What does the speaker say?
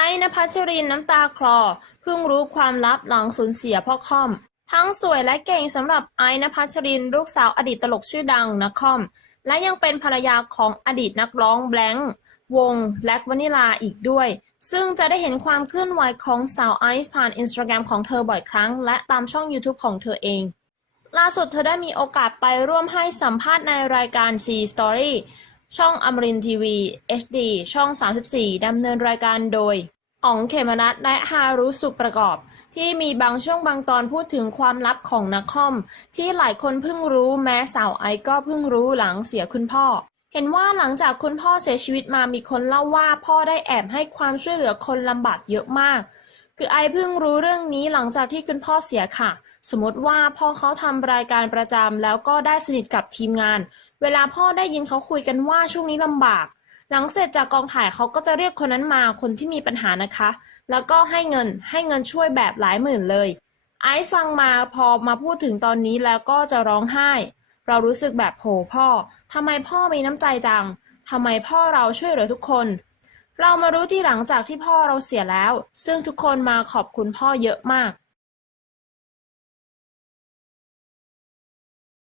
ไอ้นภัชรินน้ำตาคลอ เพิ่งรู้ความลับหลังสูญเสียพ่อค่อม ทั้งสวยและเก่งสำหรับไอ้นภัชรินลูกสาวอดีตตลกชื่อดังนักคอม และยังเป็นภรรยาของอดีตนักร้องแบงค์วงแบล็กวานิลาอีกด้วย ซึ่งจะได้เห็นความเคลื่อนไหวของสาวไอซ์ผ่านอินสตาแกรมของเธอบ่อยครั้ง และตามช่อง YouTube ของเธอเอง ล่าสุดเธอได้มีโอกาสไปร่วมให้สัมภาษณ์ในรายการ C Story ช่องอมรินทีวี HD ช่อง 34 ดำเนินรายการโดยอ๋องเขมนัทและฮารุสุประกอบ ที่มีบางช่วงบางตอนพูดถึงความลับของนักคอม ที่หลายคนเพิ่งรู้แม้สาวไอก็เพิ่งรู้หลังเสียคุณพ่อ เห็นว่าหลังจากคุณพ่อเสียชีวิตมามีคนเล่าว่าพ่อได้แอบให้ความช่วยเหลือคนลำบากเยอะมาก คือไอเพิ่งรู้เรื่องนี้หลังจากที่คุณพ่อเสียค่ะ สมมติว่าพ่อเขาทำรายการประจำแล้วก็ได้สนิทกับทีมงาน เวลาพ่อได้ยินเขาคุยกันว่าช่วงนี้ลำบาก หลังเสร็จจากกองถ่ายเขาก็จะเรียกคนนั้นมาคนที่มีปัญหานะคะ แล้วก็ให้เงินให้เงินช่วยแบบหลายหมื่นเลย ไอซ์ฟังมาพอมาพูดถึงตอนนี้แล้วก็จะร้องไห้ เรารู้สึกแบบโหพ่อทำไมพ่อมีน้ำใจจังทำไมพ่อเราช่วยเหลือทุกคน เรามารู้ที่หลังจากที่พ่อเราเสียแล้ว ซึ่งทุกคนมาขอบคุณพ่อเยอะมาก